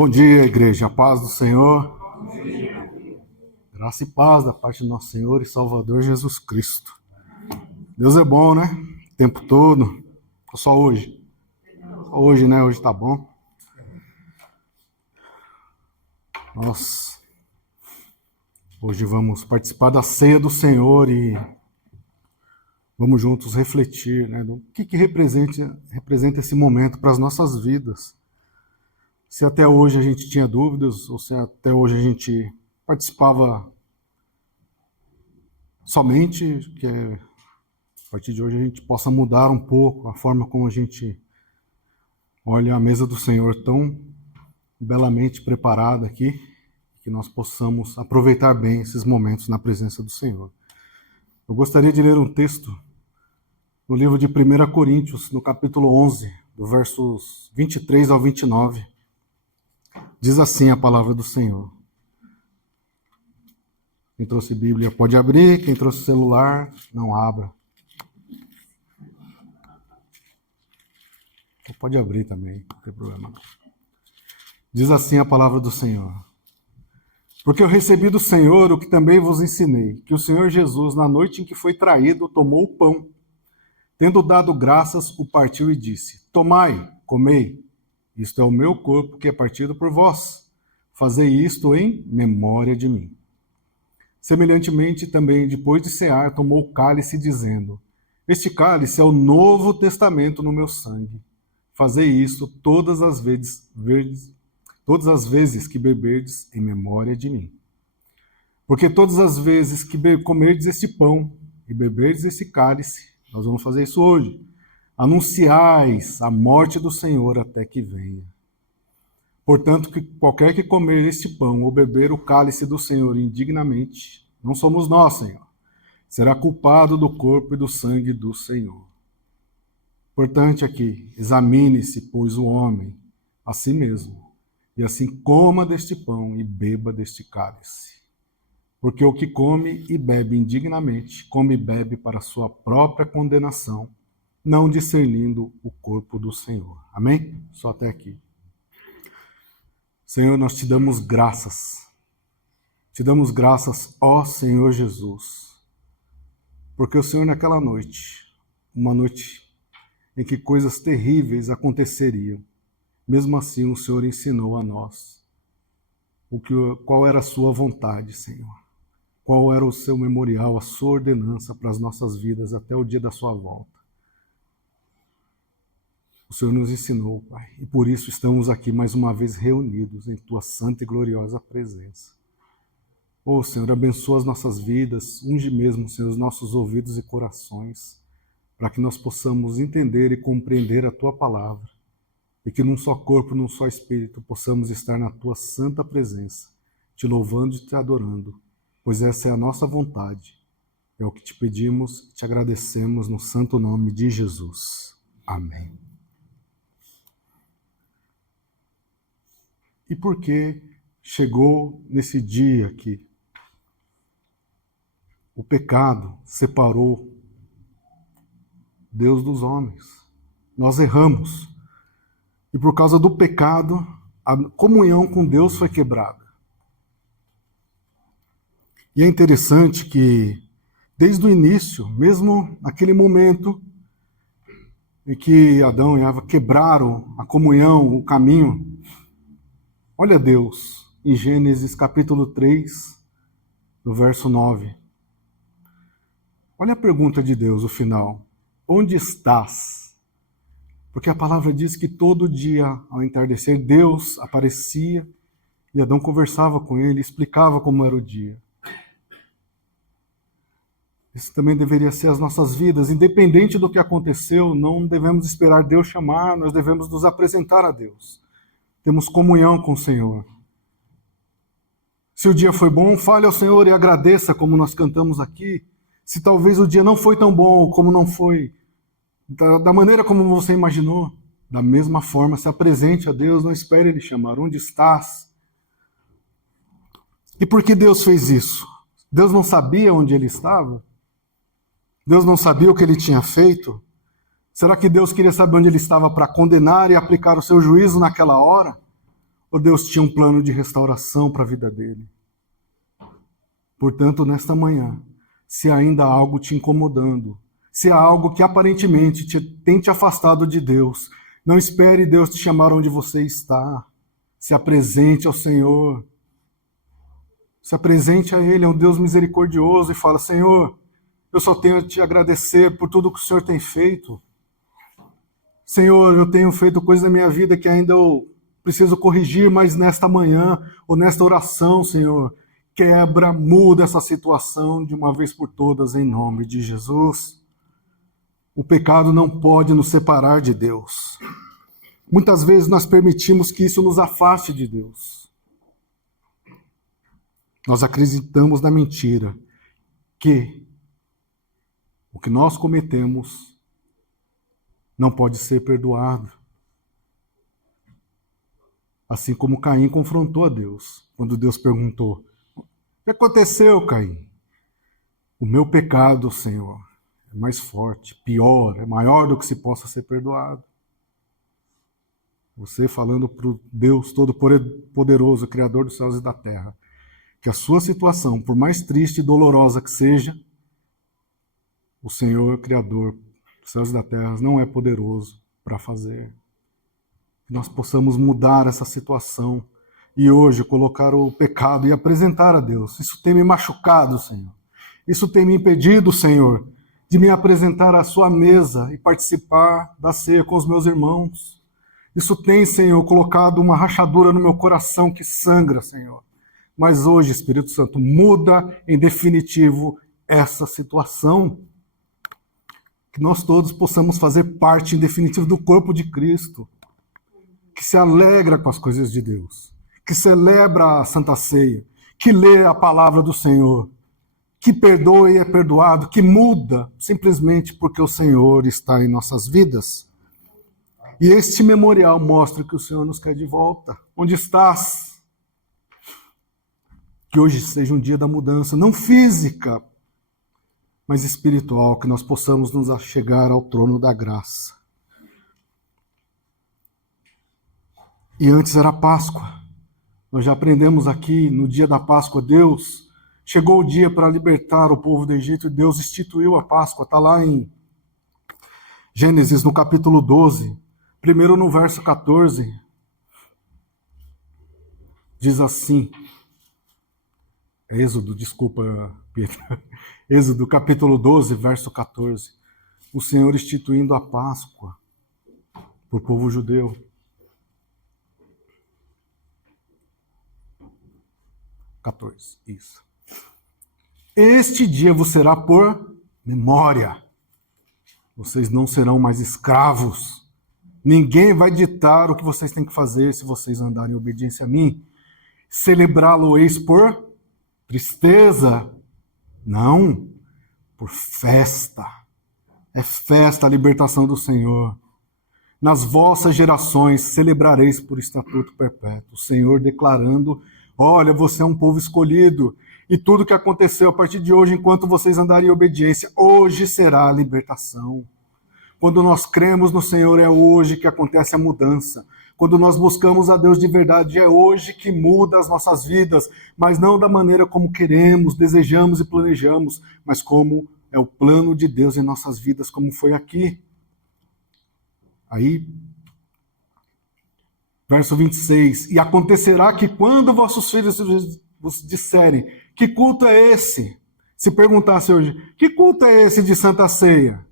Bom dia, igreja. A paz do Senhor. Graça e paz da parte do nosso Senhor e Salvador Jesus Cristo. Deus é bom, né? O tempo todo. Só hoje. Só hoje, né? Hoje tá bom. Hoje vamos participar da ceia do Senhor e vamos juntos refletir, né? Do que representa esse momento para as nossas vidas. Se até hoje a gente tinha dúvidas, ou se até hoje a gente participava somente, que a partir de hoje a gente possa mudar um pouco a forma como a gente olha a mesa do Senhor tão belamente preparada aqui, que nós possamos aproveitar bem esses momentos na presença do Senhor. Eu gostaria de ler um texto no livro de 1 Coríntios, no capítulo 11, do versos 23 ao 29. Diz assim a palavra do Senhor. Quem trouxe Bíblia pode abrir, quem trouxe celular, não abra. Pode abrir também, não tem problema não. Diz assim a palavra do Senhor. Porque eu recebi do Senhor o que também vos ensinei, que o Senhor Jesus, na noite em que foi traído, tomou o pão. Tendo dado graças, o partiu e disse, tomai, comei, isto é o meu corpo que é partido por vós. Fazei isto em memória de mim. Semelhantemente, também, depois de cear, tomou o cálice, dizendo, este cálice é o novo testamento no meu sangue. Fazei isto todas as vezes que beberdes em memória de mim. Porque todas as vezes que comerdes este pão e beberdes este cálice, nós vamos fazer isso hoje, anunciais a morte do Senhor até que venha. Portanto, que qualquer que comer este pão ou beber o cálice do Senhor indignamente, não somos nós, Senhor, será culpado do corpo e do sangue do Senhor. Portanto, aqui, examine-se, pois, o homem a si mesmo, e assim coma deste pão e beba deste cálice. Porque o que come e bebe indignamente, come e bebe para a sua própria condenação, não discernindo o corpo do Senhor. Amém? Só até aqui. Senhor, nós te damos graças. Te damos graças, ó Senhor Jesus. Porque o Senhor naquela noite, uma noite em que coisas terríveis aconteceriam, mesmo assim o Senhor ensinou a nós qual era a sua vontade, Senhor. Qual era o seu memorial, a sua ordenança para as nossas vidas até o dia da sua volta. O Senhor nos ensinou, Pai, e por isso estamos aqui mais uma vez reunidos em Tua santa e gloriosa presença. Ô Senhor, abençoa as nossas vidas, unge mesmo, Senhor, os nossos ouvidos e corações, para que nós possamos entender e compreender a Tua palavra, e que num só corpo, num só espírito, possamos estar na Tua santa presença, te louvando e te adorando, pois essa é a nossa vontade. É o que te pedimos e te agradecemos no santo nome de Jesus. Amém. E por que chegou nesse dia que o pecado separou Deus dos homens? Nós erramos. E por causa do pecado, a comunhão com Deus foi quebrada. E é interessante que, desde o início, mesmo naquele momento em que Adão e Eva quebraram a comunhão, o caminho, olha Deus, em Gênesis capítulo 3, no verso 9. Olha a pergunta de Deus, o final. Onde estás? Porque a palavra diz que todo dia, ao entardecer, Deus aparecia e Adão conversava com ele, explicava como era o dia. Isso também deveria ser as nossas vidas. Independente do que aconteceu, não devemos esperar Deus chamar, nós devemos nos apresentar a Deus. Temos comunhão com o Senhor. Se o dia foi bom, fale ao Senhor e agradeça, como nós cantamos aqui. Se talvez o dia não foi tão bom, como não foi, da maneira como você imaginou, da mesma forma, se apresente a Deus, não espere Ele chamar. Onde estás? E por que Deus fez isso? Deus não sabia onde Ele estava? Deus não sabia o que Ele tinha feito? Será que Deus queria saber onde Ele estava para condenar e aplicar o seu juízo naquela hora? ou Deus tinha um plano de restauração para a vida dele? Portanto, nesta manhã, se ainda há algo te incomodando, se há algo que aparentemente tem te afastado de Deus, não espere Deus te chamar onde você está. Se apresente ao Senhor. Se apresente a Ele, é um Deus misericordioso, e fala: Senhor, eu só tenho a te agradecer por tudo que o Senhor tem feito. Senhor, eu tenho feito coisas na minha vida que ainda eu preciso corrigir, mas nesta manhã, ou nesta oração, Senhor, quebra, muda essa situação de uma vez por todas, em nome de Jesus. O pecado não pode nos separar de Deus. Muitas vezes nós permitimos que isso nos afaste de Deus. Nós acreditamos na mentira que o que nós cometemos não pode ser perdoado. Assim como Caim confrontou a Deus, quando Deus perguntou: o que aconteceu, Caim? O meu pecado, Senhor, é mais forte, pior, é maior do que se possa ser perdoado. Você falando para o Deus Todo-Poderoso, Criador dos céus e da terra, que a sua situação, por mais triste e dolorosa que seja, o Senhor, Criador dos céus e da terra, não é poderoso para fazer. Que nós possamos mudar essa situação e hoje colocar o pecado e apresentar a Deus. Isso tem me machucado, Senhor. Isso tem me impedido, Senhor, de me apresentar à sua mesa e participar da ceia com os meus irmãos. Isso tem, Senhor, colocado uma rachadura no meu coração que sangra, Senhor. Mas hoje, Espírito Santo, muda em definitivo essa situação. Que nós todos possamos fazer parte, em definitivo, do corpo de Cristo, que se alegra com as coisas de Deus, que celebra a Santa Ceia, que lê a palavra do Senhor, que perdoa e é perdoado, que muda simplesmente porque o Senhor está em nossas vidas. E este memorial mostra que o Senhor nos quer de volta. Onde estás? Que hoje seja um dia da mudança, não física, mas espiritual, que nós possamos nos achegar ao trono da graça. E antes era Páscoa. Nós já aprendemos aqui, no dia da Páscoa, Deus chegou o dia para libertar o povo do Egito e Deus instituiu a Páscoa. Está lá em Gênesis, no capítulo 12. Primeiro no verso 14, diz assim, Êxodo, desculpa, Pedro, Êxodo capítulo 12, verso 14, o Senhor instituindo a Páscoa para o povo judeu. Isso. Este dia vos será por memória. Vocês não serão mais escravos. Ninguém vai ditar o que vocês têm que fazer se vocês andarem em obediência a mim. Celebrá-lo-eis por tristeza? Não, por festa. É festa a libertação do Senhor. Nas vossas gerações celebrareis por estatuto perpétuo. O Senhor declarando: olha, você é um povo escolhido. E tudo que aconteceu a partir de hoje, enquanto vocês andarem em obediência, hoje será a libertação. Quando nós cremos no Senhor, é hoje que acontece a mudança. Quando nós buscamos a Deus de verdade, é hoje que muda as nossas vidas, mas não da maneira como queremos, desejamos e planejamos, mas como é o plano de Deus em nossas vidas, como foi aqui. Aí, verso 26, e acontecerá que quando vossos filhos vos disserem: que culto é esse? Se perguntasse hoje: que culto é esse de Santa Ceia?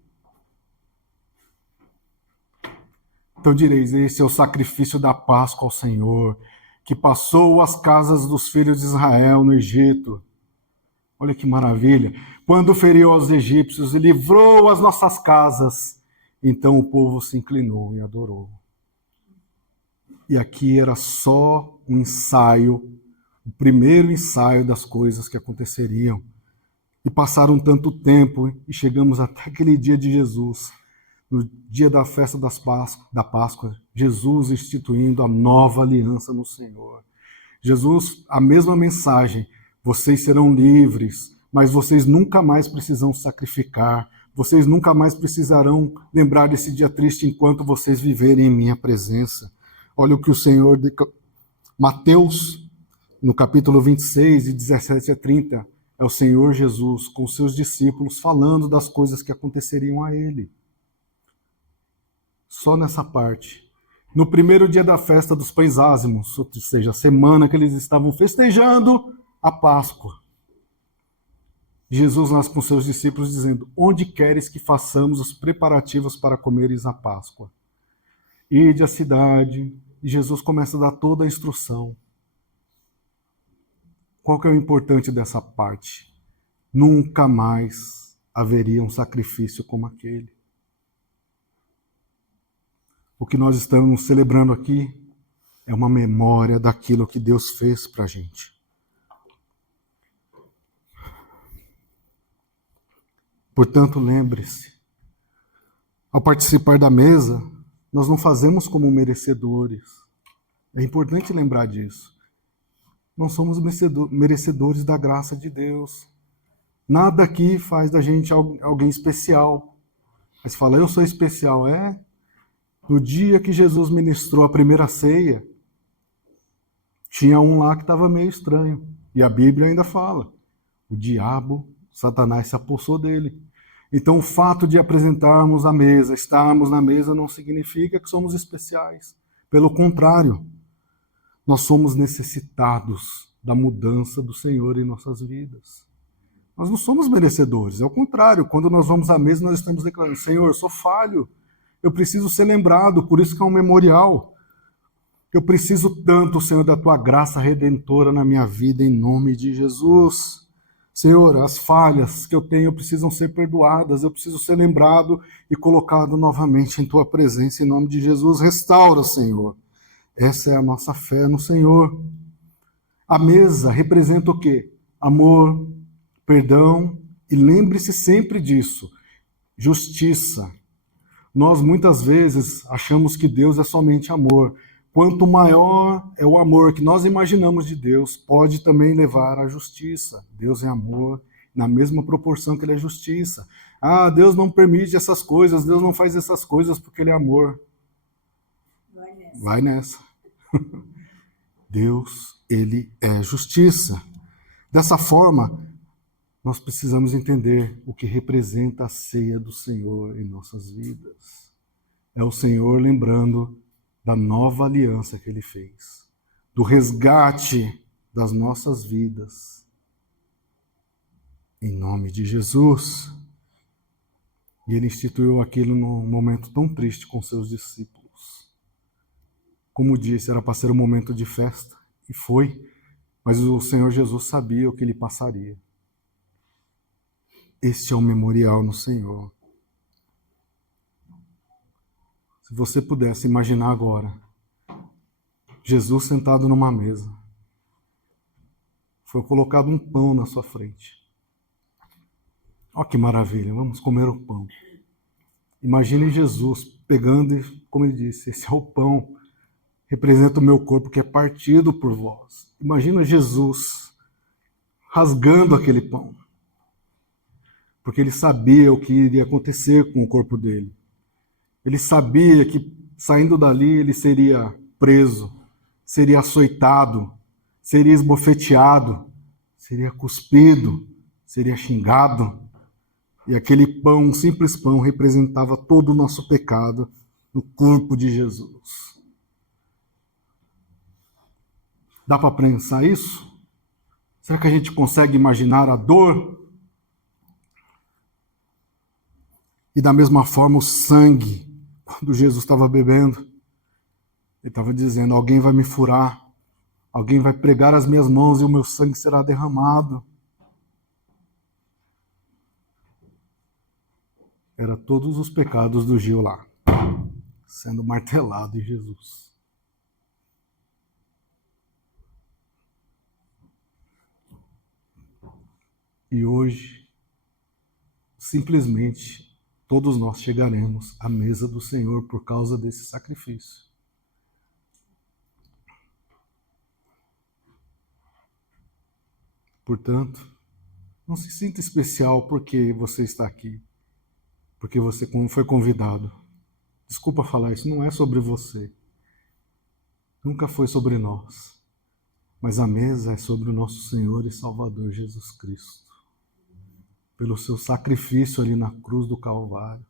Então direis: este é o sacrifício da Páscoa ao Senhor, que passou as casas dos filhos de Israel no Egito. Olha que maravilha! Quando feriu aos egípcios e livrou as nossas casas, então o povo se inclinou e adorou. E aqui era só um ensaio, o primeiro ensaio das coisas que aconteceriam. E passaram tanto tempo e chegamos até aquele dia de Jesus. No dia da festa da Páscoa, Jesus instituindo a nova aliança no Senhor. Jesus, a mesma mensagem: vocês serão livres, mas vocês nunca mais precisam sacrificar, vocês nunca mais precisarão lembrar desse dia triste enquanto vocês viverem em minha presença. Olha o que o Senhor Mateus, no capítulo 26, de 17 a 30, é o Senhor Jesus com seus discípulos falando das coisas que aconteceriam a ele. Só nessa parte. No primeiro dia da festa dos pães ázimos, ou seja, a semana que eles estavam festejando a Páscoa, Jesus nasce com seus discípulos dizendo: onde queres que façamos os preparativos para comeres a Páscoa? Ide à cidade, e Jesus começa a dar toda a instrução. Qual que é o importante dessa parte? Nunca mais haveria um sacrifício como aquele. O que nós estamos celebrando aqui é uma memória daquilo que Deus fez para a gente. Portanto, lembre-se, ao participar da mesa, nós não fazemos como merecedores. É importante lembrar disso. Não somos merecedores da graça de Deus. Nada aqui faz da gente alguém especial. Mas fala, eu sou especial. No dia que Jesus ministrou a primeira ceia, tinha um lá que estava meio estranho. E a Bíblia ainda fala, o diabo, Satanás, se apossou dele. Então o fato de apresentarmos a mesa, estarmos na mesa, não significa que somos especiais. Pelo contrário, nós somos necessitados da mudança do Senhor em nossas vidas. Nós não somos merecedores, é o contrário. Quando nós vamos à mesa, nós estamos declarando, Senhor, eu sou falho, eu preciso ser lembrado, por isso que é um memorial. Eu preciso tanto, Senhor, da Tua graça redentora na minha vida, em nome de Jesus. Senhor, as falhas que eu tenho precisam ser perdoadas, eu preciso ser lembrado e colocado novamente em Tua presença, em nome de Jesus. Restaura, Senhor. Essa é a nossa fé no Senhor. A mesa representa o quê? Amor, perdão, e lembre-se sempre disso, justiça. Nós muitas vezes achamos que Deus é somente amor. Quanto maior é o amor que nós imaginamos de Deus, pode também levar à justiça. Deus é amor, na mesma proporção que Ele é justiça. Deus não permite essas coisas, Deus não faz essas coisas porque Ele é amor. Vai nessa. Deus, Ele é justiça. Dessa forma, nós precisamos entender o que representa a ceia do Senhor em nossas vidas. É o Senhor lembrando da nova aliança que Ele fez, do resgate das nossas vidas. Em nome de Jesus. E Ele instituiu aquilo num momento tão triste com seus discípulos. Como disse, era para ser um momento de festa, e foi, mas o Senhor Jesus sabia o que Ele passaria. Este é um memorial no Senhor. Se você pudesse imaginar agora, Jesus sentado numa mesa, foi colocado um pão na sua frente. Olha que maravilha, vamos comer o pão. Imagine Jesus pegando e, como Ele disse, esse é o pão, representa o meu corpo que é partido por vós. Imagina Jesus rasgando aquele pão, porque Ele sabia o que iria acontecer com o corpo dele. Ele sabia que, saindo dali, ele seria preso, seria açoitado, seria esbofeteado, seria cuspido, seria xingado. E aquele pão, um simples pão, representava todo o nosso pecado no corpo de Jesus. Dá para pensar isso? Será que a gente consegue imaginar a dor? E da mesma forma o sangue, quando Jesus estava bebendo, Ele estava dizendo, alguém vai me furar, alguém vai pregar as minhas mãos e o meu sangue será derramado. Era todos os pecados do Gil lá, sendo martelado em Jesus. E hoje, simplesmente, todos nós chegaremos à mesa do Senhor por causa desse sacrifício. Portanto, não se sinta especial porque você está aqui, porque você foi convidado. Desculpa falar, isso não é sobre você. Nunca foi sobre nós. mas a mesa é sobre o nosso Senhor e Salvador Jesus Cristo. Pelo seu sacrifício ali na cruz do Calvário,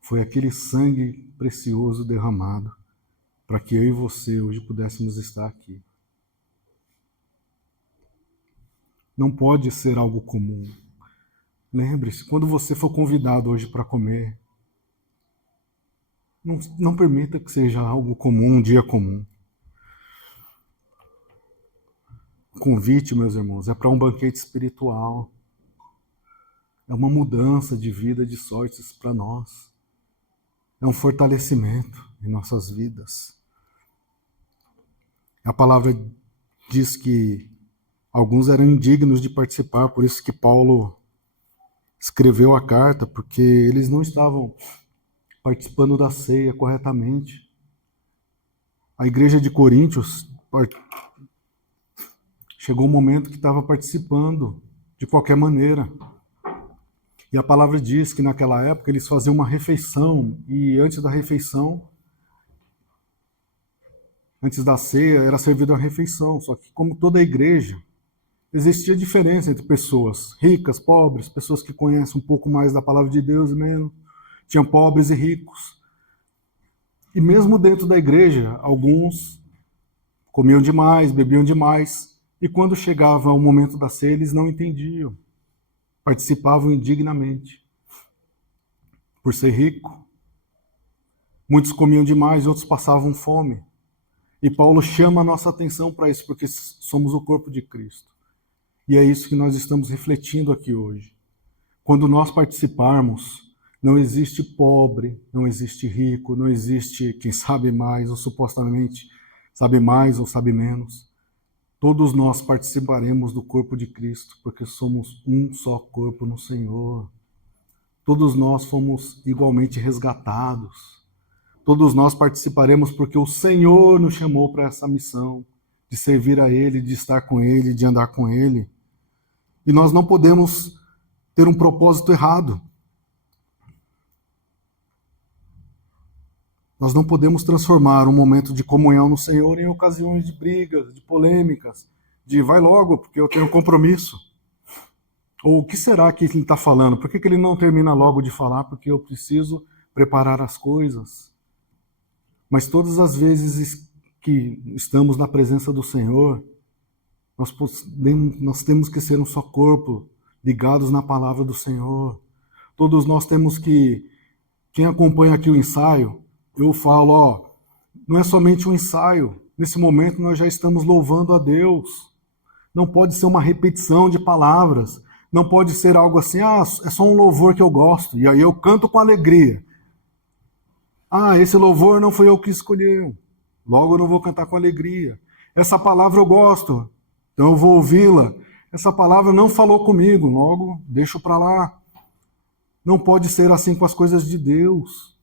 foi aquele sangue precioso derramado para que eu e você hoje pudéssemos estar aqui. Não pode ser algo comum. Lembre-se, quando você for convidado hoje para comer, não permita que seja algo comum, um dia comum. O convite, meus irmãos, é para um banquete espiritual. É uma mudança de vida, de sortes para nós. É um fortalecimento em nossas vidas. A palavra diz que alguns eram indignos de participar, por isso que Paulo escreveu a carta, porque eles não estavam participando da ceia corretamente. A igreja de Coríntios chegou um momento que estava participando de qualquer maneira. E a palavra diz que naquela época eles faziam uma refeição, e antes da refeição, antes da ceia, era servida a refeição. Só que, como toda a igreja, existia diferença entre pessoas ricas, pobres, pessoas que conhecem um pouco mais da palavra de Deus e menos. Tinham pobres e ricos. E mesmo dentro da igreja, alguns comiam demais, bebiam demais, e quando chegava o momento da ceia, eles não entendiam. Participavam indignamente. Por ser rico, muitos comiam demais, outros passavam fome. E Paulo chama a nossa atenção para isso, porque somos o corpo de Cristo. E é isso que nós estamos refletindo aqui hoje. Quando nós participarmos, não existe pobre, não existe rico, não existe quem sabe mais ou supostamente sabe mais ou sabe menos. Todos nós participaremos do corpo de Cristo, porque somos um só corpo no Senhor. Todos nós fomos igualmente resgatados. Todos nós participaremos porque o Senhor nos chamou para essa missão, de servir a Ele, de estar com Ele, de andar com Ele. E nós não podemos ter um propósito errado. Nós não podemos transformar um momento de comunhão no Senhor em ocasiões de brigas, de polêmicas, de vai logo, porque eu tenho um compromisso. Ou o que será que ele está falando? Por que ele não termina logo de falar? Porque eu preciso preparar as coisas. Mas todas as vezes que estamos na presença do Senhor, nós temos que ser um só corpo, ligados na palavra do Senhor. Todos nós temos que, quem acompanha aqui o ensaio, eu falo, não é somente um ensaio. Nesse momento nós já estamos louvando a Deus. Não pode ser uma repetição de palavras. Não pode ser algo assim, é só um louvor que eu gosto, e aí eu canto com alegria. Esse louvor não foi eu que escolhi, logo eu não vou cantar com alegria. Essa palavra eu gosto, então eu vou ouvi-la. Essa palavra não falou comigo, logo deixo para lá. Não pode ser assim com as coisas de Deus.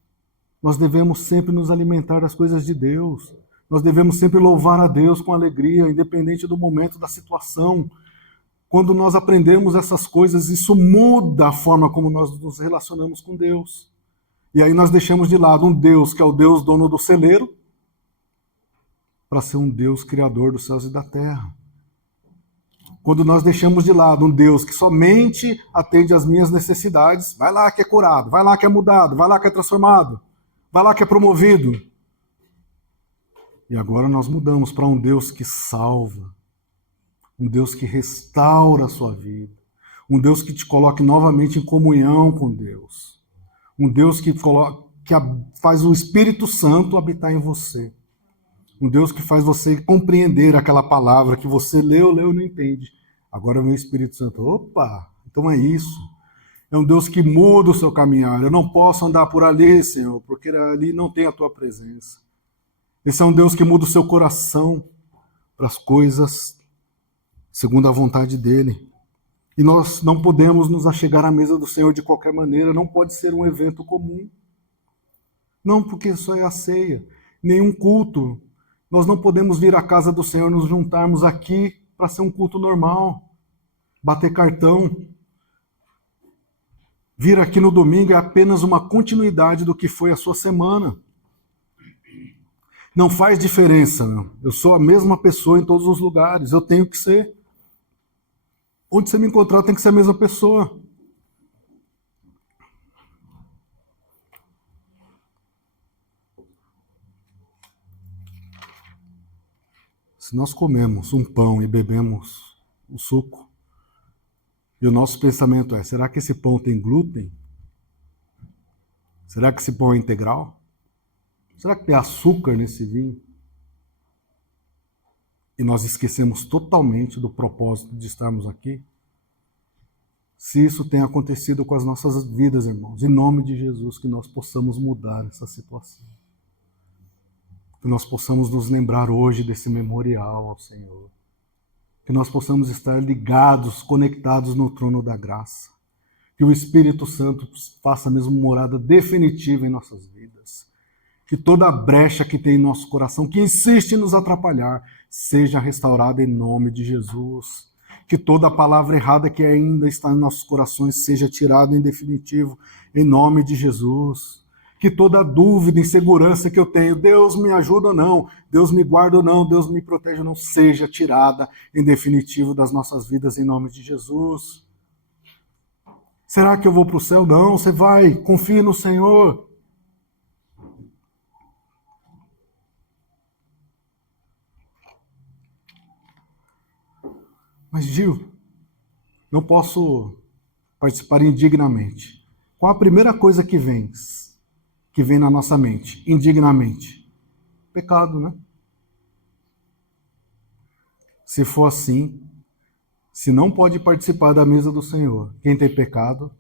Nós devemos sempre nos alimentar das coisas de Deus. Nós devemos sempre louvar a Deus com alegria, independente do momento, da situação. Quando nós aprendemos essas coisas, isso muda a forma como nós nos relacionamos com Deus. E aí nós deixamos de lado um Deus que é o Deus dono do celeiro, para ser um Deus criador dos céus e da terra. Quando nós deixamos de lado um Deus que somente atende às minhas necessidades, vai lá que é curado, vai lá que é mudado, vai lá que é transformado, vai lá que é promovido. E agora nós mudamos para um Deus que salva, um Deus que restaura a sua vida, um Deus que te coloque novamente em comunhão com Deus. Um Deus que faz o Espírito Santo habitar em você. Um Deus que faz você compreender aquela palavra que você leu e não entende. Agora vem o Espírito Santo. Opa, então é isso. É um Deus que muda o seu caminhar. Eu não posso andar por ali, Senhor, porque ali não tem a tua presença. Esse é um Deus que muda o seu coração para as coisas segundo a vontade dele. E nós não podemos nos achegar à mesa do Senhor de qualquer maneira, não pode ser um evento comum. Não, porque só é a ceia, nenhum culto. Nós não podemos vir à casa do Senhor, nos juntarmos aqui para ser um culto normal, bater cartão. Vir aqui no domingo é apenas uma continuidade do que foi a sua semana. Não faz diferença, não. Eu sou a mesma pessoa em todos os lugares. Eu tenho que ser. Onde você me encontrar, tem que ser a mesma pessoa. Se nós comemos um pão e bebemos o suco, e o nosso pensamento é, será que esse pão tem glúten? Será que esse pão é integral? Será que tem açúcar nesse vinho? E nós esquecemos totalmente do propósito de estarmos aqui? Se isso tem acontecido com as nossas vidas, irmãos, em nome de Jesus, que nós possamos mudar essa situação. Que nós possamos nos lembrar hoje desse memorial ao Senhor. Que nós possamos estar ligados, conectados no trono da graça. Que o Espírito Santo faça mesmo morada definitiva em nossas vidas. Que toda a brecha que tem em nosso coração, que insiste em nos atrapalhar, seja restaurada em nome de Jesus. Que toda a palavra errada que ainda está em nossos corações seja tirada em definitivo, em nome de Jesus. Que toda dúvida, insegurança que eu tenho, Deus me ajuda ou não, Deus me guarda ou não, Deus me protege ou não, seja tirada em definitivo das nossas vidas, em nome de Jesus. Será que eu vou para o céu? Não, você vai, confie no Senhor. Mas, Gil, não posso participar indignamente. Qual a primeira coisa que vem na nossa mente, indignamente? Pecado, né? Se for assim, se não pode participar da mesa do Senhor, quem tem pecado,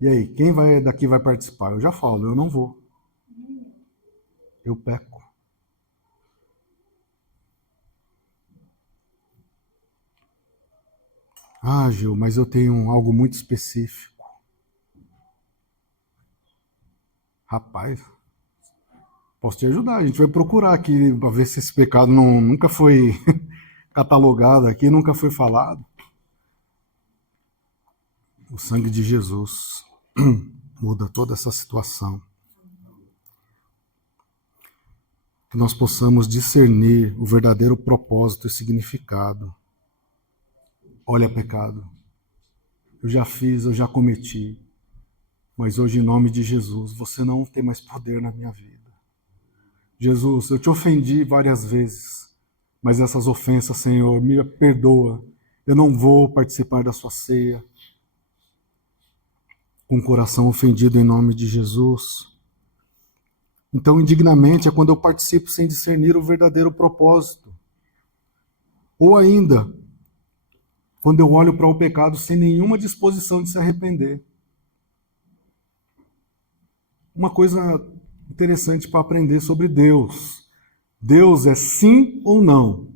e aí, quem daqui vai participar? Eu já falo, eu não vou. Eu peco. Ah, Gil, mas eu tenho algo muito específico. Rapaz, posso te ajudar. A gente vai procurar aqui para ver se esse pecado nunca foi catalogado aqui, nunca foi falado. O sangue de Jesus muda toda essa situação. Que nós possamos discernir o verdadeiro propósito e significado. Olha, pecado, eu já fiz, eu já cometi, mas hoje, em nome de Jesus, você não tem mais poder na minha vida. Jesus, eu te ofendi várias vezes, mas essas ofensas, Senhor, me perdoa. Eu não vou participar da sua ceia com o coração ofendido em nome de Jesus. Então, indignamente, é quando eu participo sem discernir o verdadeiro propósito. Ou ainda, quando eu olho para o pecado sem nenhuma disposição de se arrepender. Uma coisa interessante para aprender sobre Deus. Deus é sim ou não?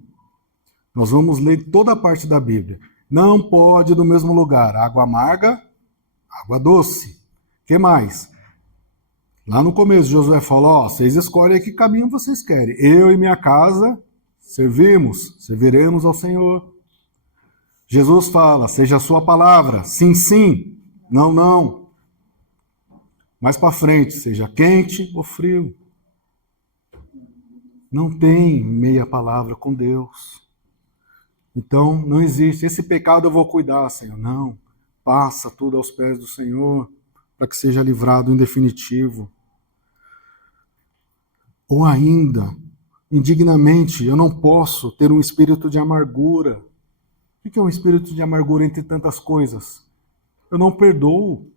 Nós vamos ler toda a parte da Bíblia. Não pode no mesmo lugar água amarga, água doce. O que mais? Lá no começo, Josué falou, vocês escolhem que caminho vocês querem. Eu e minha casa serviremos ao Senhor. Jesus fala, seja a sua palavra, sim, sim, não, não. Mais para frente, seja quente ou frio. Não tem meia palavra com Deus. Então, não existe. Esse pecado eu vou cuidar, Senhor. Não. Passa tudo aos pés do Senhor, para que seja livrado em definitivo. Ou ainda, indignamente, eu não posso ter um espírito de amargura. O que é um espírito de amargura entre tantas coisas? Eu não perdoo.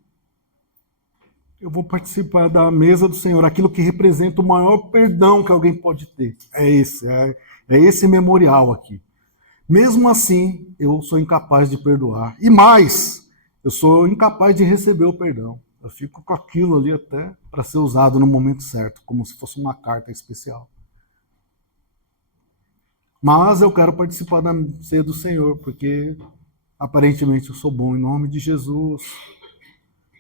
Eu vou participar da mesa do Senhor, aquilo que representa o maior perdão que alguém pode ter. É esse memorial aqui. Mesmo assim, eu sou incapaz de perdoar. E mais, eu sou incapaz de receber o perdão. Eu fico com aquilo ali até para ser usado no momento certo, como se fosse uma carta especial. Mas eu quero participar da ceia do Senhor, porque aparentemente eu sou bom. Em nome de Jesus,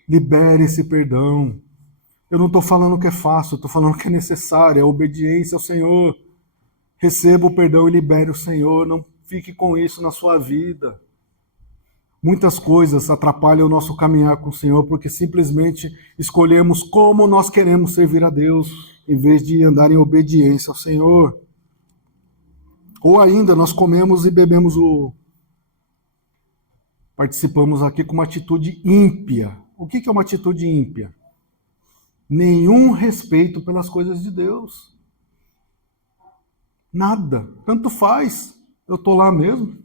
libere esse perdão. Eu não estou falando que é fácil, eu estou falando que é necessário, é obediência ao Senhor. Receba o perdão e libere o Senhor, não fique com isso na sua vida. Muitas coisas atrapalham o nosso caminhar com o Senhor porque simplesmente escolhemos como nós queremos servir a Deus, em vez de andar em obediência ao Senhor. Ou ainda nós comemos e bebemos participamos aqui com uma atitude ímpia. O que é uma atitude ímpia? Nenhum respeito pelas coisas de Deus. Nada. Tanto faz. Eu estou lá mesmo.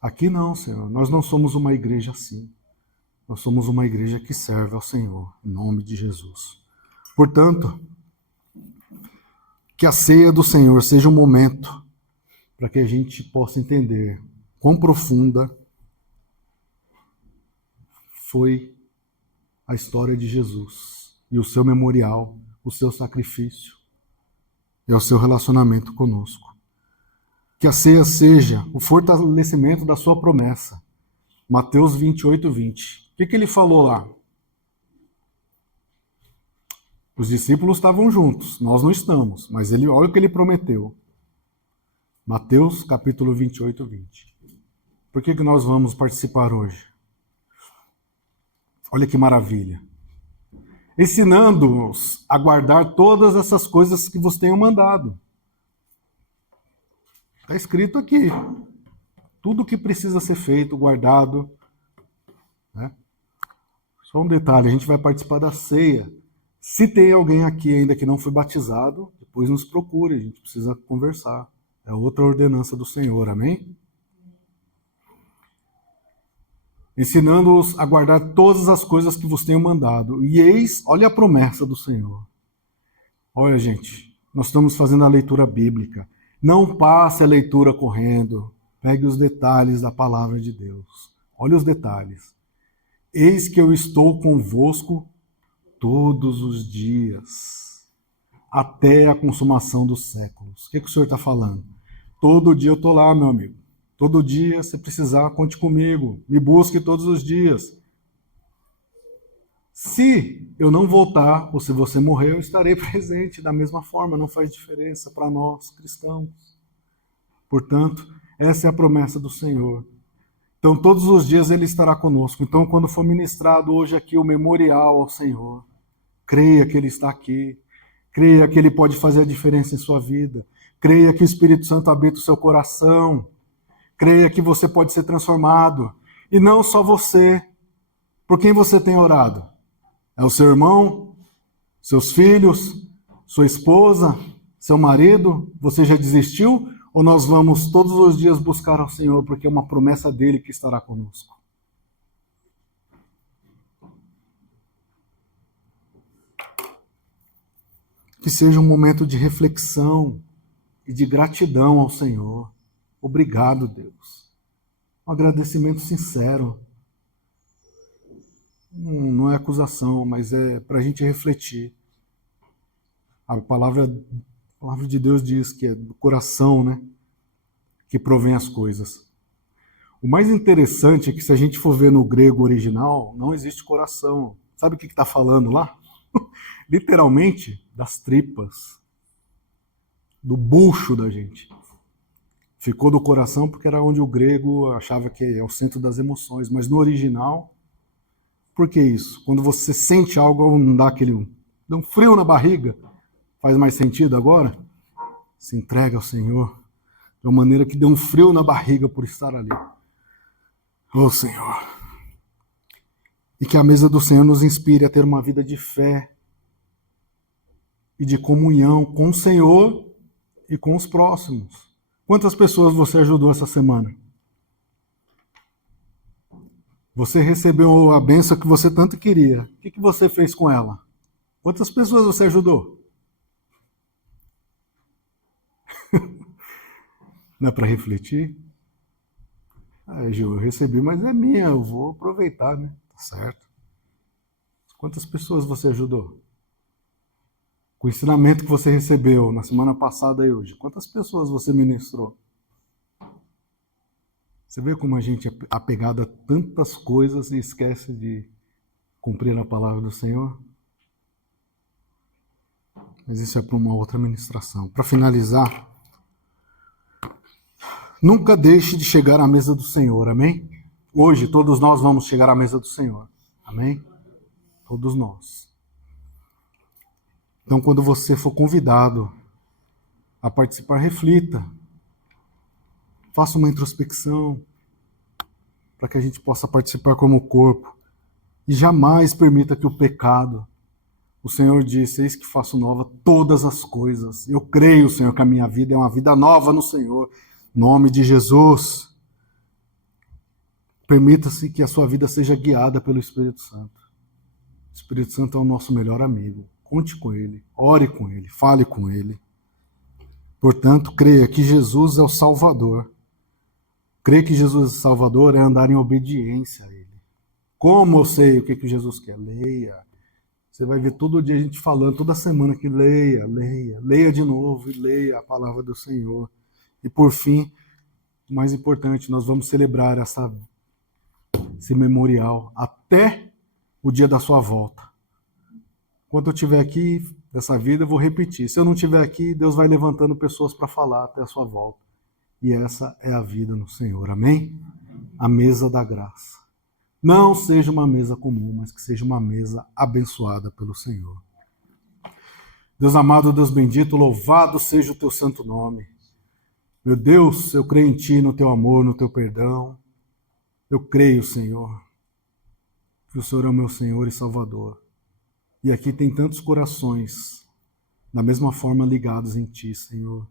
Aqui não, Senhor. Nós não somos uma igreja assim. Nós somos uma igreja que serve ao Senhor, em nome de Jesus. Portanto, que a ceia do Senhor seja um momento para que a gente possa entender quão profunda foi a história de Jesus e o seu memorial, o seu sacrifício e o seu relacionamento conosco. Que a ceia seja o fortalecimento da sua promessa. Mateus 28, 20. O que ele falou lá? Os discípulos estavam juntos, nós não estamos, mas olha o que ele prometeu. Mateus capítulo 28, 20. Por que nós vamos participar hoje? Olha que maravilha. Ensinando-os a guardar todas essas coisas que vos tenho mandado. Está escrito aqui. Tudo que precisa ser feito, guardado. Né? Só um detalhe, a gente vai participar da ceia. Se tem alguém aqui ainda que não foi batizado, depois nos procure, a gente precisa conversar. É outra ordenança do Senhor, amém? Ensinando-os a guardar todas as coisas que vos tenho mandado. E eis, olha a promessa do Senhor. Olha, gente, nós estamos fazendo a leitura bíblica. Não passe a leitura correndo. Pegue os detalhes da palavra de Deus. Olha os detalhes. Eis que eu estou convosco todos os dias, até a consumação dos séculos. O que o Senhor está falando? Todo dia eu estou lá, meu amigo. Todo dia, se precisar, conte comigo. Me busque todos os dias. Se eu não voltar, ou se você morrer, eu estarei presente da mesma forma. Não faz diferença para nós, cristãos. Portanto, essa é a promessa do Senhor. Então, todos os dias Ele estará conosco. Então, quando for ministrado hoje aqui o memorial ao Senhor, creia que Ele está aqui. Creia que Ele pode fazer a diferença em sua vida. Creia que o Espírito Santo habita o seu coração. Creia que você pode ser transformado. E não só você. Por quem você tem orado? É o seu irmão? Seus filhos? Sua esposa? Seu marido? Você já desistiu? Ou nós vamos todos os dias buscar ao Senhor, porque é uma promessa dele que estará conosco? Que seja um momento de reflexão e de gratidão ao Senhor. Obrigado, Deus. Um agradecimento sincero. Não é acusação, mas é para a gente refletir. A palavra de Deus diz que é do coração, né, que provém as coisas. O mais interessante é que se a gente for ver no grego original, não existe coração. Sabe o que está falando lá? Literalmente, das tripas, do bucho da gente. Ficou do coração porque era onde o grego achava que é o centro das emoções, mas no original, por que isso? Quando você sente algo, não dá dá um frio na barriga, faz mais sentido agora? Se entrega ao Senhor de uma maneira que dê um frio na barriga por estar ali. Oh, Senhor. E que a mesa do Senhor nos inspire a ter uma vida de fé e de comunhão com o Senhor e com os próximos. Quantas pessoas você ajudou essa semana? Você recebeu a bênção que você tanto queria. O que você fez com ela? Quantas pessoas você ajudou? Não é para refletir? Gil, eu recebi, mas é minha, eu vou aproveitar, né? Tá certo. Quantas pessoas você ajudou? Com o ensinamento que você recebeu na semana passada e hoje, quantas pessoas você ministrou? Você vê como a gente é apegado a tantas coisas e esquece de cumprir a palavra do Senhor? Mas isso é para uma outra ministração. Para finalizar, Nunca deixe de chegar à mesa do Senhor, amém? Hoje todos nós vamos chegar à mesa do Senhor, amém? Todos nós. Então, quando você for convidado a participar, reflita, faça uma introspecção, para que a gente possa participar como corpo, e jamais permita que o pecado, o Senhor disse, eis que faço nova todas as coisas. Eu creio, Senhor, que a minha vida é uma vida nova no Senhor. Em nome de Jesus. Permita-se que a sua vida seja guiada pelo Espírito Santo. O Espírito Santo é o nosso melhor amigo. Conte com ele, ore com ele, fale com ele. Portanto, creia que Jesus é o Salvador. Crer que Jesus é o Salvador é andar em obediência a ele. Como eu sei o que Jesus quer? Leia. Você vai ver todo dia a gente falando, toda semana que leia, leia, leia de novo e leia a palavra do Senhor. E por fim, o mais importante, nós vamos celebrar esse memorial até o dia da sua volta. Quando eu estiver aqui, dessa vida, eu vou repetir. Se eu não estiver aqui, Deus vai levantando pessoas para falar até a sua volta. E essa é a vida no Senhor, amém? A mesa da graça. Não seja uma mesa comum, mas que seja uma mesa abençoada pelo Senhor. Deus amado, Deus bendito, louvado seja o teu santo nome. Meu Deus, eu creio em ti, no teu amor, no teu perdão. Eu creio, Senhor, que o Senhor é o meu Senhor e Salvador. E aqui tem tantos corações, da mesma forma ligados em ti, Senhor.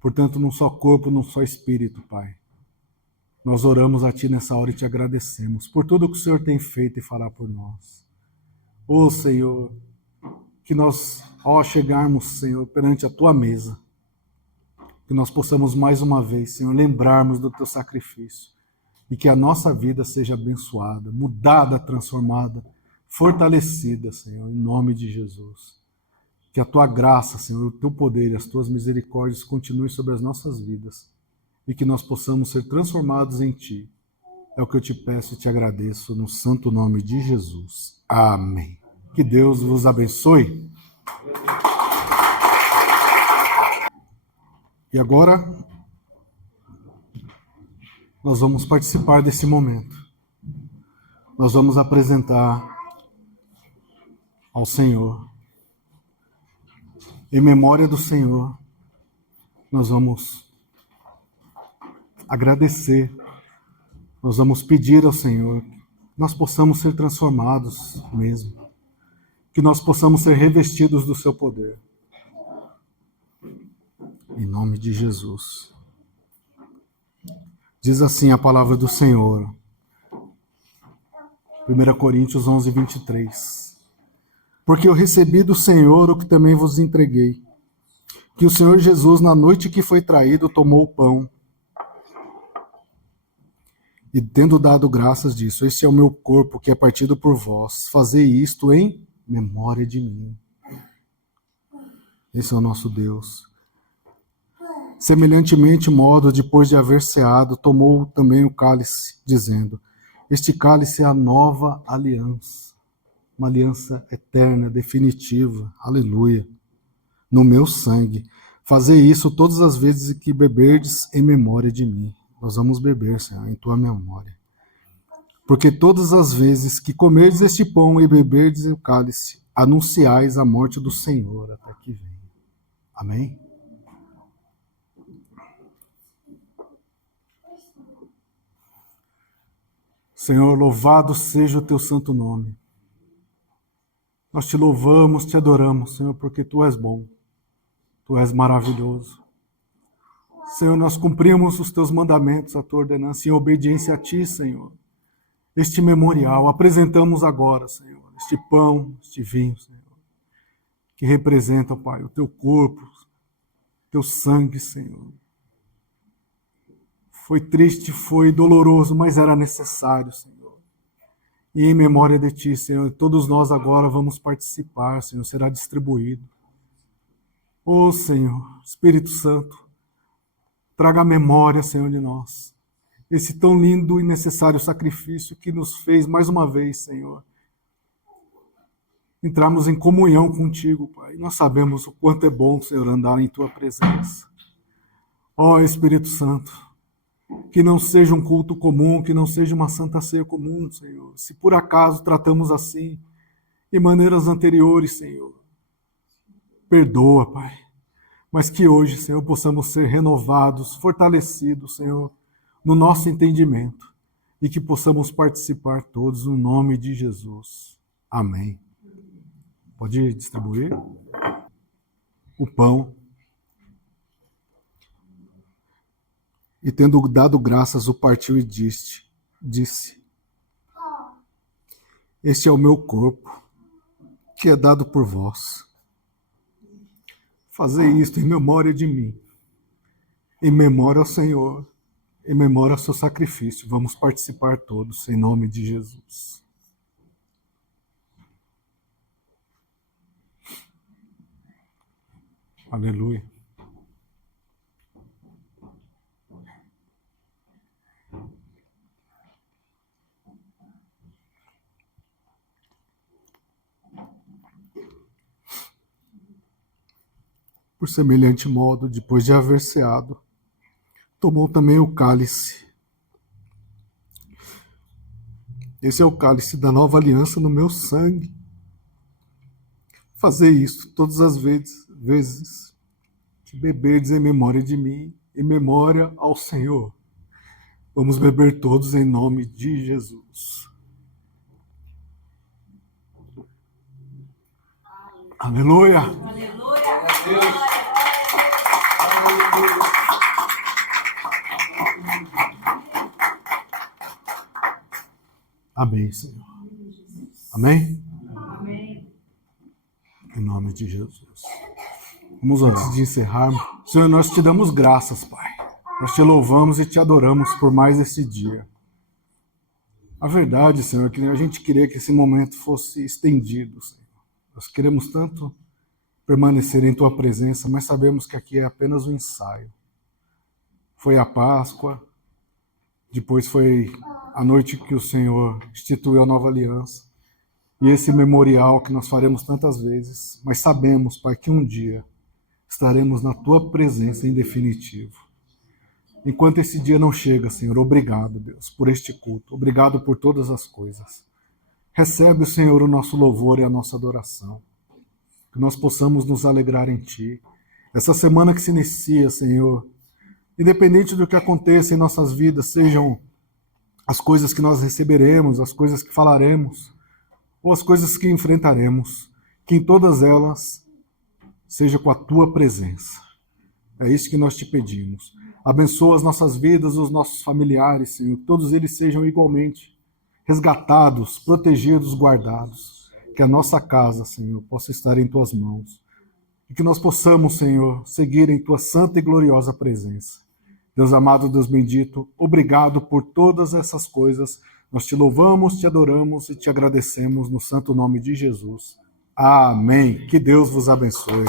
Portanto, num só corpo, num só espírito, Pai. Nós oramos a Ti nessa hora e Te agradecemos por tudo que o Senhor tem feito e fará por nós. Ô Senhor, que nós, ao chegarmos, Senhor, perante a Tua mesa, que nós possamos mais uma vez, Senhor, lembrarmos do Teu sacrifício e que a nossa vida seja abençoada, mudada, transformada, fortalecida, Senhor, em nome de Jesus. Que a Tua graça, Senhor, o Teu poder e as Tuas misericórdias continuem sobre as nossas vidas e que nós possamos ser transformados em Ti. É o que eu te peço e te agradeço no santo nome de Jesus. Amém. Que Deus vos abençoe. E agora, nós vamos participar desse momento. Nós vamos apresentar ao Senhor. Em memória do Senhor, nós vamos agradecer, nós vamos pedir ao Senhor que nós possamos ser transformados mesmo, que nós possamos ser revestidos do seu poder. Em nome de Jesus. Diz assim a palavra do Senhor. 1 Coríntios 11, 23. Porque eu recebi do Senhor o que também vos entreguei, que o Senhor Jesus, na noite que foi traído, tomou o pão, e tendo dado graças disso, este é o meu corpo que é partido por vós, fazei isto em memória de mim. Esse é o nosso Deus. Semelhantemente modo, depois de haver ceado, tomou também o cálice, dizendo, este cálice é a nova aliança, uma aliança eterna, definitiva, aleluia, no meu sangue. Fazei isso todas as vezes que beberdes em memória de mim. Nós vamos beber, Senhor, em tua memória. Porque todas as vezes que comerdes este pão e beberdes o cálice, anunciais a morte do Senhor até que venha. Amém? Senhor, louvado seja o teu santo nome. Nós te louvamos, te adoramos, Senhor, porque tu és bom, tu és maravilhoso. Senhor, nós cumprimos os teus mandamentos, a tua ordenança, em obediência a ti, Senhor. Este memorial, apresentamos agora, Senhor, este pão, este vinho, Senhor, que representa, Pai, o teu corpo, o teu sangue, Senhor. Foi triste, foi doloroso, mas era necessário, Senhor. E em memória de ti, Senhor, todos nós agora vamos participar, Senhor, será distribuído. Ô, Senhor, Espírito Santo, traga a memória, Senhor, de nós. Esse tão lindo e necessário sacrifício que nos fez, mais uma vez, Senhor, entrarmos em comunhão contigo, Pai. Nós sabemos o quanto é bom, Senhor, andar em tua presença. Ó, Espírito Santo, Que não seja um culto comum, que não seja uma santa ceia comum, Senhor. Se por acaso tratamos assim em maneiras anteriores, Senhor, perdoa, Pai. Mas que hoje, Senhor, possamos ser renovados, fortalecidos, Senhor, no nosso entendimento e que possamos participar todos no nome de Jesus. Amém. Pode distribuir o pão. E tendo dado graças, o partiu e disse: este é o meu corpo, que é dado por vós. Fazei isto em memória de mim, em memória ao Senhor, em memória ao seu sacrifício. Vamos participar todos, em nome de Jesus. Aleluia. Por semelhante modo, depois de haver ceado, tomou também o cálice. Esse é o cálice da nova aliança no meu sangue. Fazei isso todas as vezes que beberdes em memória de mim, em memória ao Senhor. Vamos beber todos em nome de Jesus. Aleluia! Aleluia! Amém, Senhor. Amém? Amém. Em nome de Jesus. Vamos, antes de encerrarmos. Senhor, nós te damos graças, Pai. Nós te louvamos e te adoramos por mais esse dia. A verdade, Senhor, é que a gente queria que esse momento fosse estendido, Senhor. Nós queremos tanto permanecer em Tua presença, mas sabemos que aqui é apenas um ensaio. Foi a Páscoa, depois foi a noite que o Senhor instituiu a nova aliança, e esse memorial que nós faremos tantas vezes, mas sabemos, Pai, que um dia estaremos na Tua presença em definitivo. Enquanto esse dia não chega, Senhor, obrigado, Deus, por este culto, obrigado por todas as coisas. Recebe, Senhor, o nosso louvor e a nossa adoração. Que nós possamos nos alegrar em Ti. Essa semana que se inicia, Senhor, independente do que aconteça em nossas vidas, sejam as coisas que nós receberemos, as coisas que falaremos, ou as coisas que enfrentaremos, que em todas elas seja com a Tua presença. É isso que nós te pedimos. Abençoa as nossas vidas, os nossos familiares, Senhor, que todos eles sejam igualmente resgatados, protegidos, guardados. Que a nossa casa, Senhor, possa estar em Tuas mãos. E que nós possamos, Senhor, seguir em Tua santa e gloriosa presença. Deus amado, Deus bendito, obrigado por todas essas coisas. Nós te louvamos, te adoramos e te agradecemos no santo nome de Jesus. Amém. Que Deus vos abençoe.